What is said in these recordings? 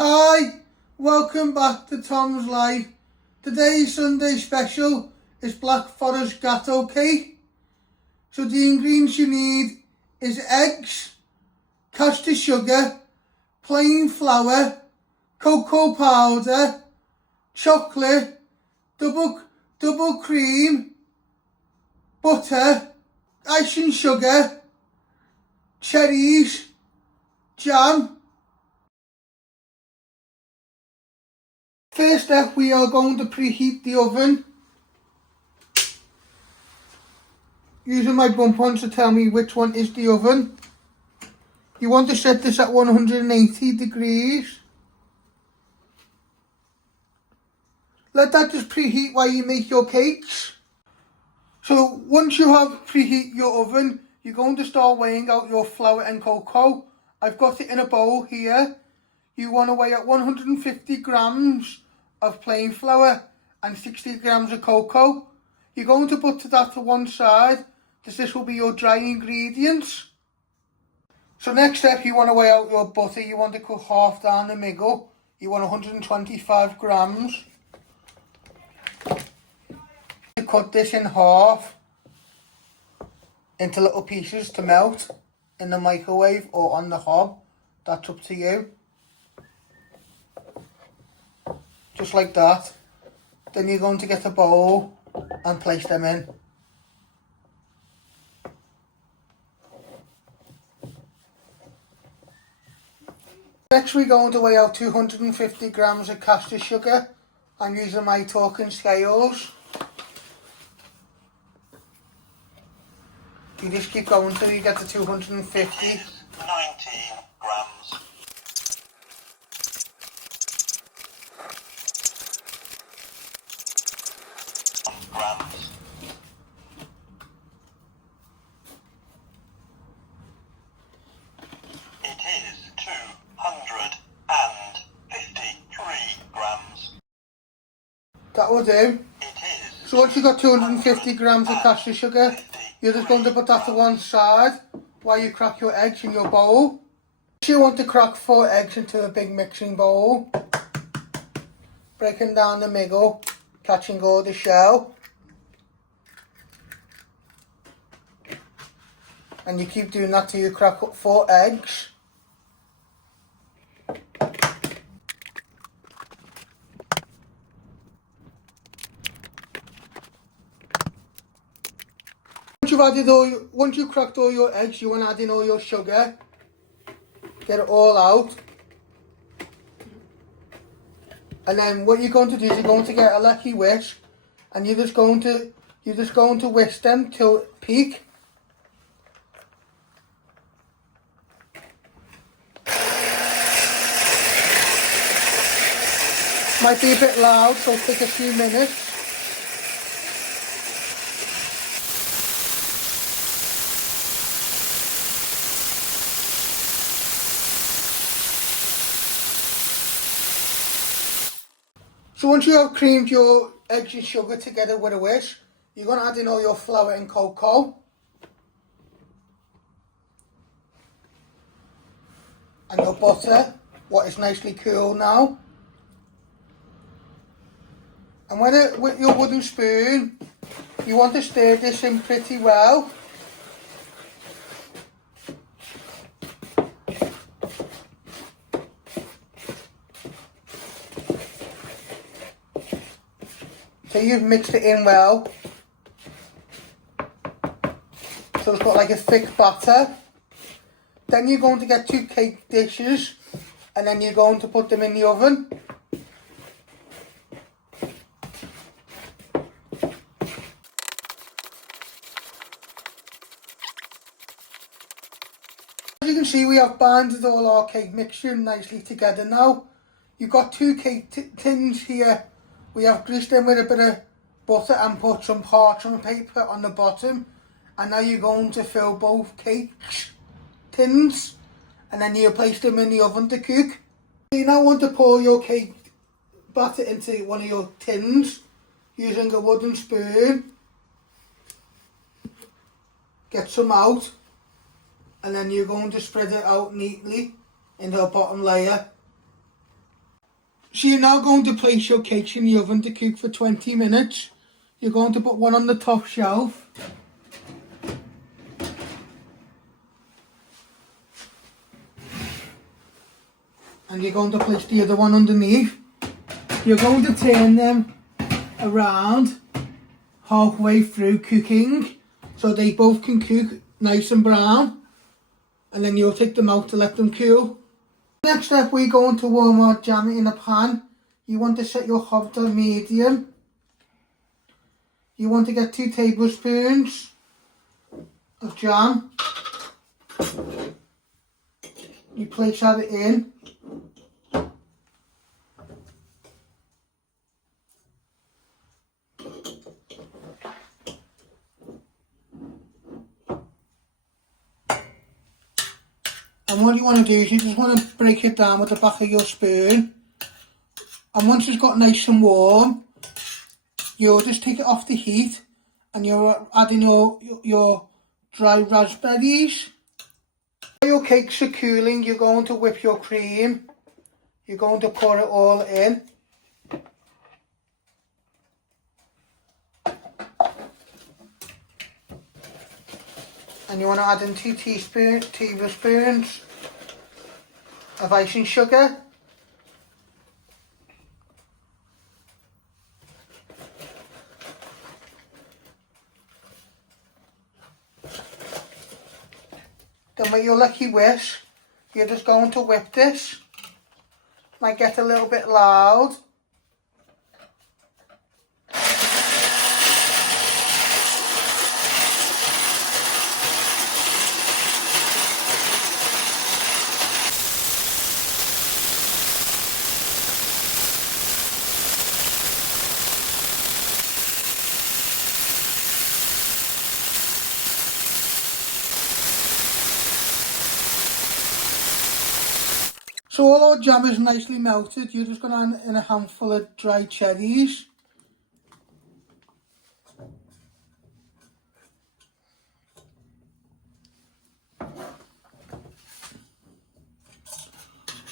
Hi, welcome back to Tom's Life. Today's Sunday special is Black Forest Gateau cake. So the ingredients you need is eggs, caster sugar, plain flour, cocoa powder, chocolate, double cream, butter, icing sugar, cherries, jam. First up, we are going to preheat the oven. Using my bump-ons to tell me which one is the oven. You want to set this at 180 degrees. Let that just preheat while you make your cakes. So once you have preheat your oven, you're going to start weighing out your flour and cocoa. I've got it in a bowl here. You want to weigh out 150 grams of plain flour and 60 grams of cocoa. You're going to put that to one side, because this will be your dry ingredients. So next step, you want to weigh out your butter. You want to cut half down the middle. You want 125 grams. You cut this in half into little pieces to melt in the microwave or on the hob. That's up to you. Just like that. Then you're going to get a bowl and place them in. Next we're going to weigh out 250 grams of caster sugar. I'm using my talking scales. You just keep going till you get to 250. 19 grams. Grams. It is 253 grams. That will do. It is. So once you've got 250 grams of caster sugar, you're just going to put that to one side while you crack your eggs in your bowl. You want to crack 4 eggs into a big mixing bowl, breaking down the middle, catching all the shell. And you keep doing that till you crack up 4 eggs. Once you've cracked all your eggs, you want to add in all your sugar. Get it all out. And then what you're going to do is you're going to get a lucky whisk, and you're just going to whisk them till peak. Might be a bit loud, so take a few minutes. So once you have creamed your eggs and sugar together with a whisk, you're going to add in all your flour and cocoa. And your butter, what is nicely cool now. And with your wooden spoon, you want to stir this in pretty well. So you've mixed it in well. So it's got like a thick batter. Then you're going to get 2 cake dishes, and then you're going to put them in the oven. As you can see, we have banded all our cake mixture nicely together now. You've got 2 cake tins here. We have greased them with a bit of butter and put some parchment paper on the bottom. And now you're going to fill both cakes tins, and then you place them in the oven to cook. You now want to pour your cake batter into one of your tins using a wooden spoon. Get some out, and then you're going to spread it out neatly into the bottom layer. So you're now going to place your cakes in the oven to cook for 20 minutes. You're going to put one on the top shelf. And you're going to place the other one underneath. You're going to turn them around halfway through cooking so they both can cook nice and brown, and then you'll take them out to let them cool. Next step, we're going to warm our jam in a pan. You want to set your hob to medium. You want to get 2 tablespoons of jam. You place that in. And what you want to do is you just want to break it down with the back of your spoon. And once it's got nice and warm, you'll just take it off the heat and you're adding your dry raspberries. While your cakes are cooling, you're going to whip your cream. You're going to pour it all in. And you want to add in 2 tablespoons of icing sugar. Then with your lucky whisk, you're just going to whip this. Might get a little bit loud. So all our jam is nicely melted. You're just going to add in a handful of dried cherries.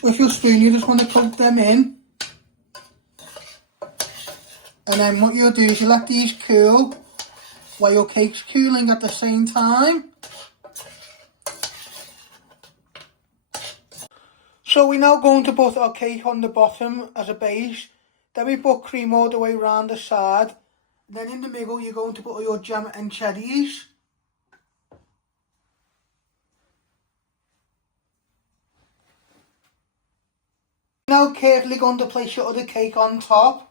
With your spoon, you just want to coat them in. And then what you'll do is you let these cool while your cake's cooling at the same time. So we're now going to put our cake on the bottom as a base. Then we put cream all the way around the side. Then in the middle you're going to put all your jam and cherries. Now carefully going to place your other cake on top.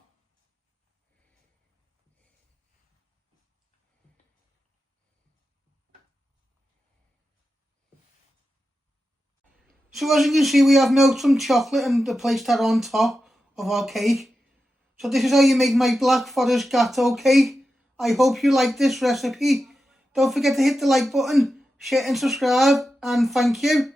So as you can see, we have melted some chocolate and placed that on top of our cake. So this is how you make my Black Forest Gateau cake. I hope you like this recipe. Don't forget to hit the like button, share and subscribe, and thank you.